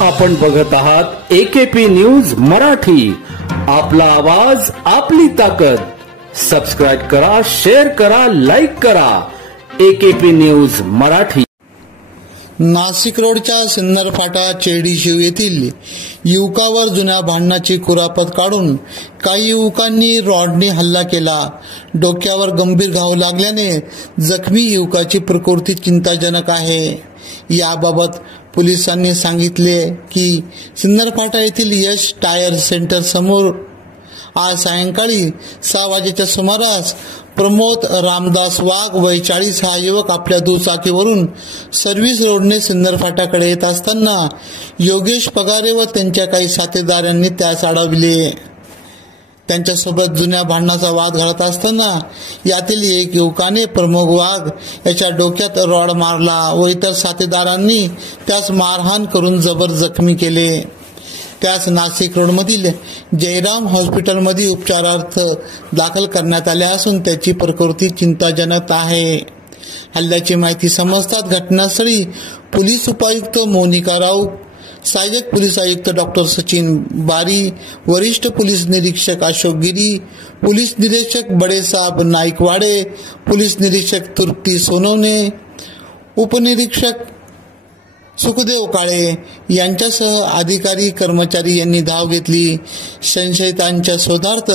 आपण बघत आहात AKP न्यूज मराठी, आपला आवाज आपली ताकद। सबस्क्राइब करा, शेअर करा, लाईक करा। AKP news Marathi. नाशिक रोडच्या सिन्नर फाटा चेडीशिव येथील युवकावर जुन्या भांडणाची कुरापत काढून काही युवकांनी रॉडने हल्ला केला। डोक्यावर गंभीर घाव लागल्याने जखमी युवकाची प्रकृती चिंताजनक आहे। याबाबत पोलिसांनी सांगितले की सिन्नर फाटा येथील यश टायर सेंटर समोर आज सायंकाळी 6 वाजेच्या सुमारास प्रमोद रामदास वाघ वय 40 हा युवक आपल्या दुचाकीवरून सर्व्हिस रोडने सिन्नर फाट्याकडे येत असताना योगेश पगारे व त्यांच्या काही साथीदारांनी त्यास अडवले। त्यांच्यासोबत जुन्या भांडणाचा वाद घालत असताना यातील एक युवकाने प्रमोद वाघ याच्या डोक्यात रॉड मारला व इतर साथीदारांनी त्यास मारहाण करून जबर जखमी केले। त्यास नाशिक रोडमधील जयराम हॉस्पिटलमध्ये उपचारार्थ दाखल करण्यात आले असून त्याची प्रकृती चिंताजनक आहे। हल्ल्याची माहिती समजताच घटनास्थळी पोलीस उपायुक्त मोनिका राऊत, सहाय्यक पोलीस आयुक्त डॉक्टर सचिन बारी, वरिष्ठ पोलीस निरीक्षक अशोक गिरी, पोलीस निरीक्षक बडेसाहेब नाईकवाडे, पोलीस निरीक्षक तृप्ती सोनवणे, उपनिरीक्षक सुखदेव काळे यांच्यासह अधिकारी कर्मचारी यांनी धाव घेतली। संशयितांच्या शोधार्थ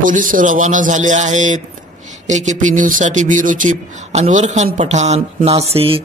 पोलीस रवाना झाले आहेत। AKP न्यूज साठी ब्युरो चीफ अनवर खान पठाण, नाशिक।